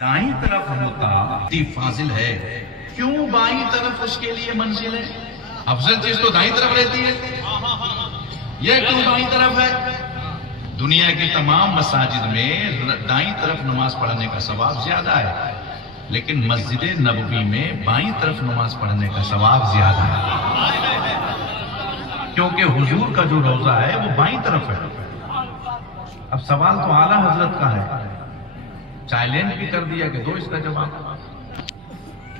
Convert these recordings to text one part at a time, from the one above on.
दाईं तरफ होता फाजिल है, क्यों बाईं तरफ उसके लिए मंजिल है? अफजल चीज तो दाईं तरफ रहती है, यह क्यों बाईं तरफ है? दुनिया की तमाम मसाजिद में दाईं तरफ नमाज पढ़ने का सवाब ज्यादा है, लेकिन मस्जिद नबवी में बाईं तरफ नमाज पढ़ने का सवाब ज्यादा है, क्योंकि हुजूर का जो रोजा है वो बाईं तरफ है। अब सवाल तो आला हजरत का है, चैलेंज भी कर दिया कि दो इसका जवाब।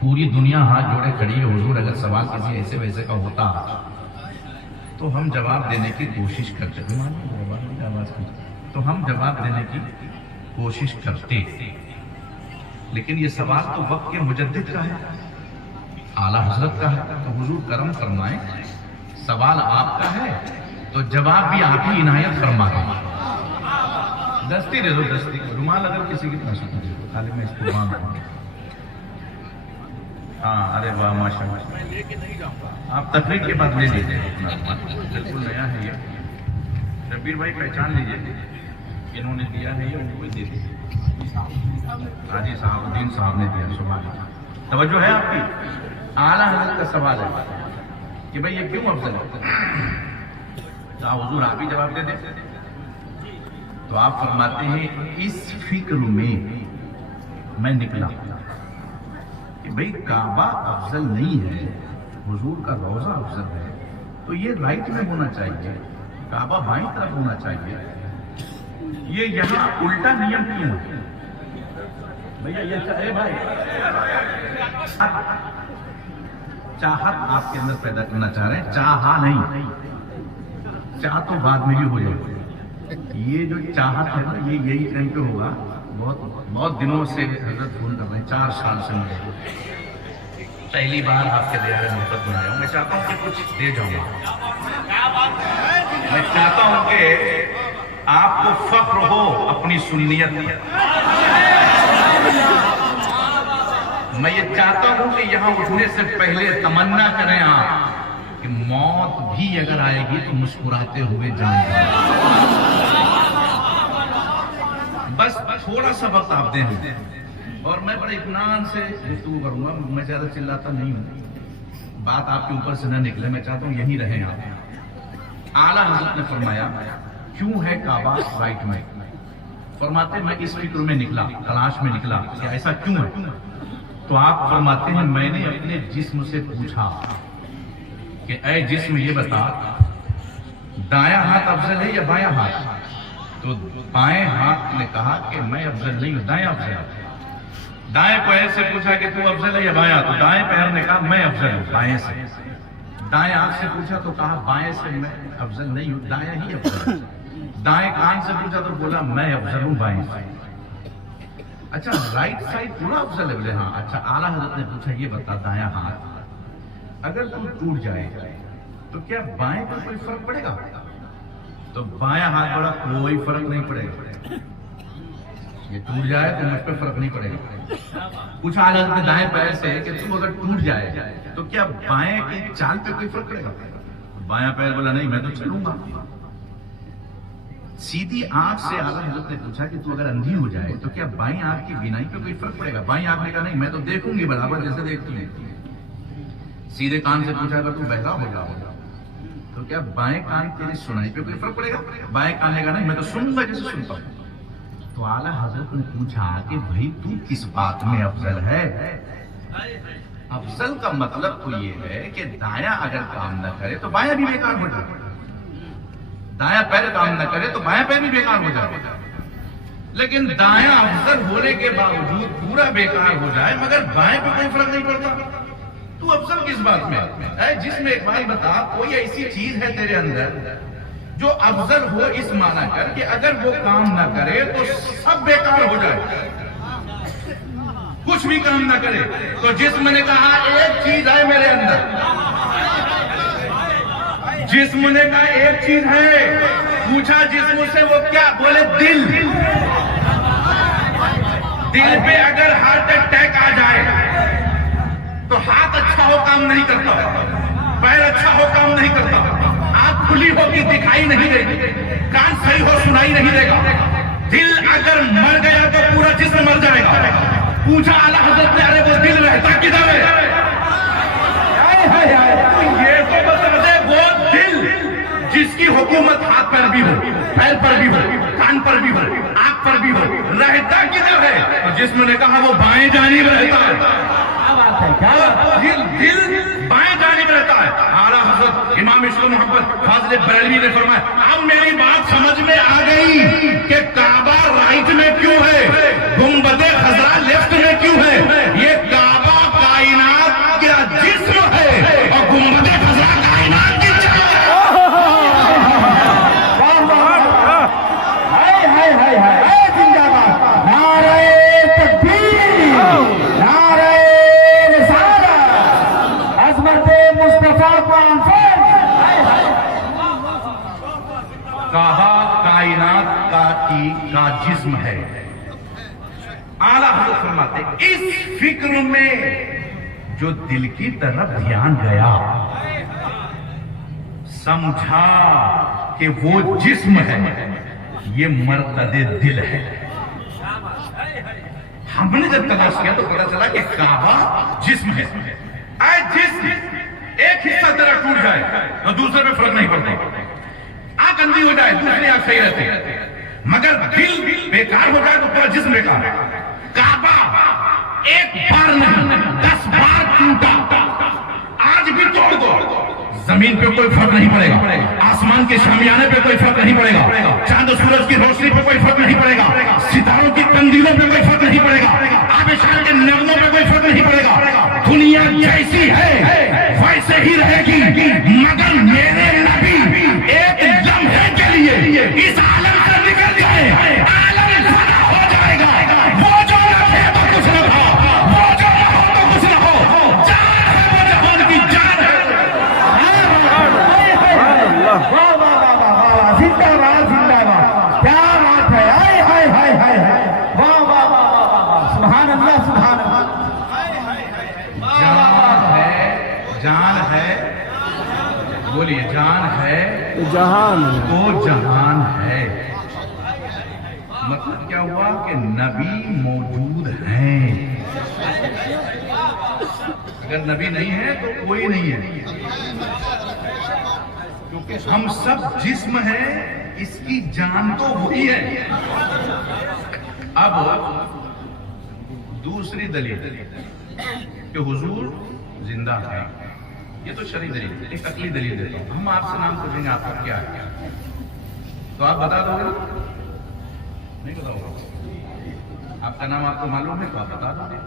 पूरी दुनिया हाथ जोड़े खड़ी है, हुजूर अगर सवाल किसी ऐसे वैसे का होता तो हम जवाब देने की कोशिश करते, तो हम जवाब देने की कोशिश करते, लेकिन ये सवाल तो वक्त के मुजद्दिद का है, आला हजरत का है, तो हुजूर करम फरमाए, सवाल आपका है तो जवाब भी आप ही इनायत फरमाए। दस्ती दे दो, दस्ती रुमाल अगर किसी की पास खाली मैं इसको बांध दूं। हाँ, अरे वाह माशाल्लाह, आप तकरीर के बाद ले लीजिए अपना रुमाल, बिल्कुल नया है ये। शब्बीर भाई पहचान लीजिए, इन्होंने दिया है ये, उनको दे दीजिए। हाजी साहब साहब ने दिया, सुभान। तवज्जो है आपकी? आला हज़रत का सवाल है कि भाई ये क्यों अफजल है, तो हुजूर आप ही जवाब दे दें। तो आप फरमाते हैं इस फिक्र में मैं निकला कि भाई काबा अफजल नहीं है, हुजूर का रोजा अफजल है, तो ये राइट में होना चाहिए, काबा बाईं तरफ होना चाहिए। ये यहाँ उल्टा नियम क्यों है भैया? ये चाहे भाई चाहत आपके अंदर पैदा करना चाह रहे हैं, चाहा नहीं, चाह तो बाद में भी हो जाएगा। ये जो चाहत है ना, ये यही टाइम पे होगा। बहुत दिनों से हजरत फोन कर रहे हैं, 4 साल से मुझे पहली बार आपके दयारे मोहब्बत बनाया हूँ। मैं चाहता हूँ कि कुछ दे जाऊंगा, मैं चाहता हूँ कि आपको फख्र हो अपनी सुन्नियत में। मैं ये चाहता हूँ कि यहाँ उठने से पहले तमन्ना करें आप कि मौत भी अगर आएगी तो मुस्कुराते हुए जाएंगे। बस थोड़ा सा वक्त आप दें, और मैं बड़े इत्मीनान से गुफ्तगू करूंगा, मैं ज्यादा चिल्लाता नहीं हूं, बात आपके ऊपर से न निकले, मैं चाहता हूं यही रहें आप। आला हज़रत ने फरमाया क्यों है काबा राइट में? फरमाते मैं इस फिक्र में निकला, तलाश में निकला कि ऐसा क्यों है। तो आप फरमाते हैं मैंने अपने जिस्म से पूछा कि ऐ जिस्म ये बता, दायां हाथ अफजल है या बायां हाथ? तो बाएं हाथ ने कहा कि मैं अफजल नहीं हूं, दाएं अफजल है। दाएं पैर से पूछा कि तू अफजल है या बायां? तो दाएं पैर ने कहा मैं अफजल हूं, बाएं से। दाएं आंख से पूछा तो कहा बाएं से मैं अफजल नहीं हूं, दायां ही अफजल है। दाएं कान से पूछा तो बोला मैं अफजल हूं, बाएं से। अच्छा, राइट साइड पूरा अफजल है? बोले हाँ। अच्छा, आला हज़रत ने पूछा ये बता, दायां हाथ अगर तू टूट जाए तो क्या बाएं पर कोई फर्क पड़ेगा? तो बायां हाथ बड़ा, कोई फर्क नहीं पड़ेगा, ये टूट जाए तो मुझ पर फर्क नहीं पड़ेगा। पूछा आला हज़रत ने दाएं पैर से कि तू अगर टूट जाए तो क्या बाएं की चाल पे कोई फर्क पड़ेगा? बायां पैर बोला नहीं, मैं तो चलूंगा। सीधी आंख से आला हज़रत ने पूछा कि तू अगर अंधी हो जाए तो क्या बाईं आंख की बिनाई पे कोई फर्क पड़ेगा? बाईं आंख ने कहा नहीं, मैं तो देखूंगी बराबर जैसे देखती है। सीधे कान से पूछा अगर तू बहरा हो जाओ तो क्या बाएं कान तेरी सुनाई पे कोई फर्क पड़ेगा? बाएं कान ने कहा नहीं, मैं तो सुनूंगा जैसे सुनता हूं। तो आला हज़रत ने पूछा कि भाई तू किस बात में अफजल है? अफजल का मतलब तो ये है कि दायां अगर काम न करे तो बायां भी बेकार हो जाए, दायां पैर काम न करे तो बायां पैर भी बेकार हो जाए। लेकिन दायां अफजल होने के बावजूद पूरा बेकार हो जाए मगर बाएं पे कोई फर्क नहीं पड़ता, तू अफजल किस बात में? जिसमें एक बात बता, कोई ऐसी चीज है तेरे अंदर जो अफजल हो इस माना कर कि अगर वो काम ना करे तो सब बेकार हो जाए, कुछ भी काम ना करे। तो जिस्म ने कहा एक चीज है मेरे अंदर, जिस्म ने कहा एक चीज है। पूछा जिस्म से वो क्या? बोले दिल। दिल पे अगर हार्ट अटैक आ जाए तो हाथ अच्छा हो काम नहीं करता, पैर अच्छा हो काम नहीं करता, आंख खुली हो कि दिखाई नहीं देगी, कान सही हो सुनाई नहीं देगा, दिल अगर मर गया तो पूरा जिस्म मर जाएगा। पूछा आला हजरत ने, अरे वो दिल रहता किधर है? ये तो बता दे, वो दिल जिसकी हुकूमत हाथ पर भी हो, पैर पर भी हो, कान पर भी हो, आंख पर भी हो, रहता किधर है? तो जिस्म ने कहा वो बाएं जानिब रहता है। दिल बाएं जानिब रहता है। आला हजरत इमाम इश्क मोहब्बत फाजिल बरेलवी ने फरमाया, अब मेरी बात समझ में आ गई कि काबा राइट में क्यों है, गुंबदे खजरा लेफ्ट में क्यों है। ये काबा कायनात का जिस्म है और गुंबदे खजरा कायनात की चाल है। जिंदाबाद, नारे तकबीर, नारे रिसालत, अज़मत मुस्तफा कॉन्फ्रेंस। काबा कायनात का जिस्म है। आला हज़रत फरमाते, इस फिक्र में जो दिल की तरफ ध्यान गया, समझा कि वो जिस्म है, ये मरकदे दिल है। हमने जब तलाश किया तो पता चला कि काबा जिस्म है। जिस्म एक हिस्सा तेरा टूट जाए तो दूसरे पे फर्क नहीं पड़ता, आंख अंधी हो जाए दूसरी आंख सही रहती है, मगर दिल बेकार हो जाए तो पूरा जिस्म बेकार है। काबा एक बार नहीं 10 बार टूटा, आज भी तोड़ दो, जमीन पे कोई फर्क नहीं पड़ेगा, आसमान के शामियाने पे कोई फर्क नहीं पड़ेगा, चांद सूरज की रोशनी पे कोई फर्क नहीं पड़ेगा, सितारों की कंदीलों पे कोई फर्क नहीं पड़ेगा, आबिशार के नगमों पे कोई फर्क नहीं पड़ेगा। दुनिया जैसी है वैसे ही रहेगी, मगर मेरे नबी एक लम्हे के लिए इस आलम से निकल जाए, आलम फना हो जाएगा। वो जो न थे तो कुछ न था, वो जो न हो तो कुछ न हो, जान है वो जहान की जान है। वाह वाह वाह वाह वाह, जिंदाबाद जिंदाबाद, क्या बात है। हाय हाय हाय हाय, वाह वाह वाह वाह वाह, सुभान अल्लाह सुभान अल्लाह। जान है, बोलिए जान है जहान तो जहान है। मतलब क्या हुआ कि नबी मौजूद हैं। अगर नबी नहीं है तो कोई नहीं है, क्योंकि हम सब जिस्म है, इसकी जान तो वही है। अब दूसरी दलील कि हुजूर जिंदा है, ये तो शरई दलील। एक अकली दलील देता हूं, हम आपसे नाम पूछेंगे आपका क्या है, तो आप बता दोगे ना? नहीं बताओगे? आपका नाम आपको मालूम है तो आप बता दोगे।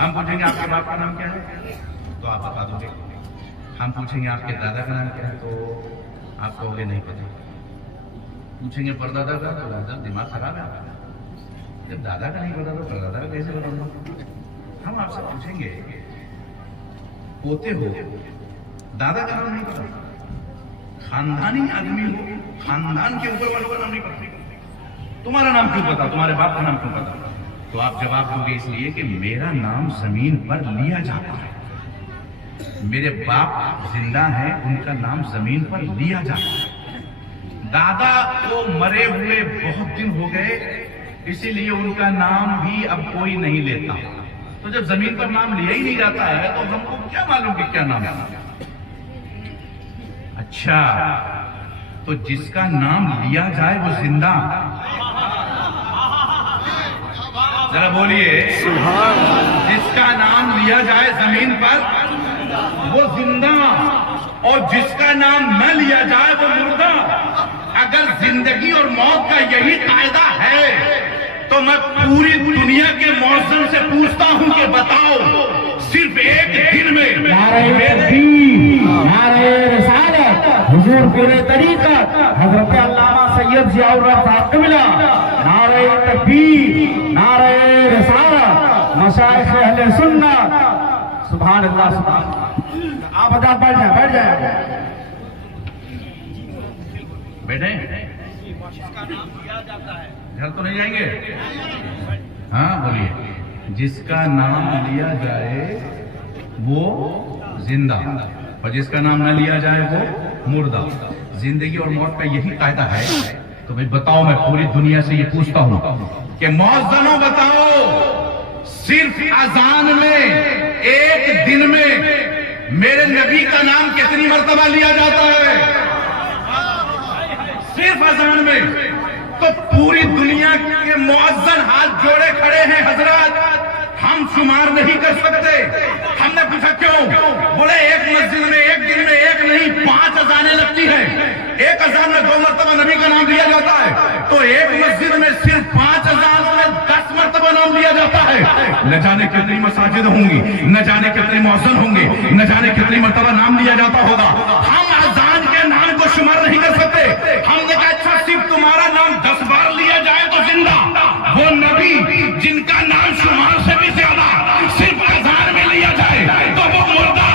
हम पूछेंगे आपके बाप का नाम क्या है तो आप बता दोगे। हम पूछेंगे आपके दादा का नाम क्या है तो आप कहोगे नहीं पता। पूछेंगे परदादा का तो दिमाग खराब है आपका। जब दादा का नहीं पता तो परदादा का कैसे बताऊंगा? हम आपसे पूछेंगे पोते हो, दादा का नाम नहीं पता, खानदानी आदमी हो, खानदान के ऊपर वालों का नाम नहीं पता, तुम्हारा नाम क्यों पता, तुम्हारे बाप का नाम क्यों पता? तो आप जवाब दोगे इसलिए कि मेरा नाम जमीन पर लिया जाता है, मेरे बाप जिंदा हैं, उनका नाम जमीन पर लिया जाता है। दादा को मरे हुए बहुत दिन हो गए, इसीलिए उनका नाम भी अब कोई नहीं लेता। तो जब जमीन पर नाम लिया ही नहीं जाता है तो हमको क्या मालूम कि क्या नाम है? अच्छा, तो जिसका नाम लिया जाए वो जिंदा, जरा बोलिए, जिसका नाम लिया जाए जमीन पर वो जिंदा, और जिसका नाम न लिया जाए वो मुर्दा। अगर जिंदगी और मौत का यही कायदा है तो मैं पूरी दुनिया के मौसम से पूछता हूं कि बताओ, सिर्फ एक दिन में हुजूर पूरे तरीका हजरत अल्लामा सैयद जियाउर रहमान साहब को मिला। नारे तकबीर, नारे रिसालत, मशाइख अहले सुन्नत, सुभान अल्लाह सुभान। आप बता, बैठ जाए बैठ जाए बैठे, घर तो नहीं जाएंगे? हाँ बोलिए, जिसका नाम लिया जाए वो जिंदा और जिसका नाम न लिया जाए वो मुर्दा। जिंदगी और मौत का यही कायदा है। तो भाई बताओ, मैं पूरी दुनिया से ये पूछता हूं कि मौज़्ज़नों बताओ, صرف اذان میں ایک دن میں میرے نبی کا نام کتنی مرتبہ لیا جاتا ہے؟ صرف اذان میں تو پوری دنیا کے مؤذن ہاتھ جوڑے کھڑے ہیں حضرات، ہم شمار نہیں کر سکتے۔ ہم نے پوچھا کیوں؟ بولے ایک مسجد میں ایک دن میں ایک نہیں 5 اذانیں لگتی ہیں، ایک اذان میں 2 مرتبہ نبی کا نام لیا جاتا ہے، تو ایک مسجد میں صرف 5 اذانوں میں 10 مرتبہ نام لیا جاتا ہے۔ نہ جانے کتنی مساجد ہوں گی، نہ جانے کتنے مؤذن ہوں گے، نہ جانے کتنی مرتبہ نام لیا جاتا ہوگا، ہم اذان کے نام کو شمار نہیں کر سکتے۔ ہم نے کہا اچھا صرف تمہارا نام 10 بار لیا جائے تو زندہ وہ نبی جن کا نام شمار سے بھی زیادہ صرف اذان میں لیا جائے تو وہ مردہ،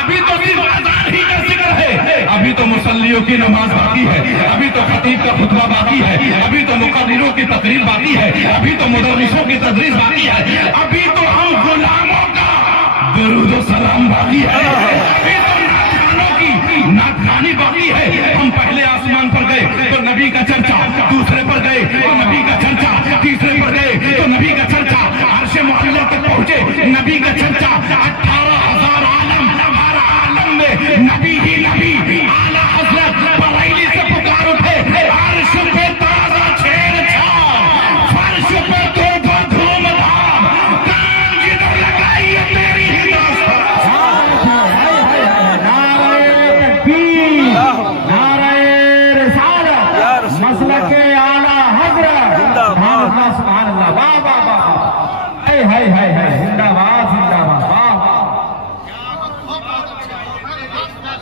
ابھی تو صرف اذان ہی کا ذکر ہے، ابھی تو مصلیوں کی نماز باقی ہے، ابھی تو خطیب کا خطبہ باقی ہے، ابھی تو مقرروں کی تقریر باقی ہے، ابھی تو مدرسوں کی تدریس باقی ہے، ابھی تو ہم غلاموں کا درود و سلام باقی ہے، ابھی تو نعتخوانوں کی نعتخوانی باقی ہے۔ ہم پہلے آسمان پر گئے تو نبی کا چرچا، دوسرے پر گئے تو نبی کا چرچا، تیسرے پر گئے تو نبی کا چرچا، عرش معلی تک پہنچے نبی کا چرچا، 18,000 عالم، ہر عالم میں نبی ہی نبی، اعلیٰ حضرت بریلی سے پکار اٹھے، عرش پہ تازہ چھیڑ چھاڑ، فرش پہ توبہ دھوم دھام، کام جدھر لگائی ہے تیری ہی داستان۔ نعرہ تکبیر، نعرہ رسالت، مسلک اعلیٰ حضرت، سبحان اللہ سبحان اللہ، واہ واہ واہ، ہائے ہائے ہائے ہائے، زندہ باد زندہ باد، واہ واہ۔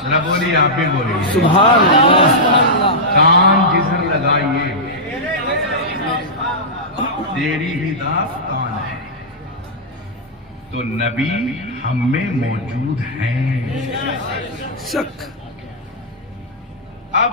ذرا بولیے، آپ بھی بولیے سبحان اللہ، چاند جسر لگائیے تیری ہی داستان ہے، تو نبی ہم میں موجود ہیں۔ شک اب